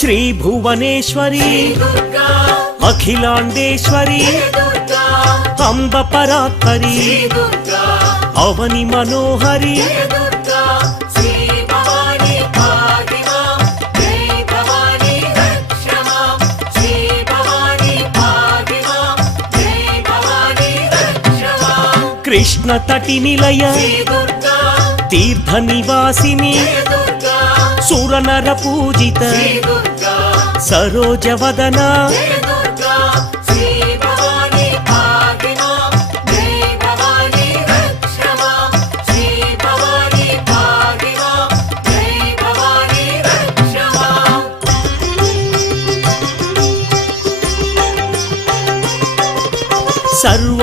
శ్రీ భువనేశ్వరి అఖిలాండేశ్వరి అంబ పరాత్పరి అవని మనోహరి కృష్ణ తటి నిలయ తీర్థ నివాసిని సురనర పూజిత సరోజవదన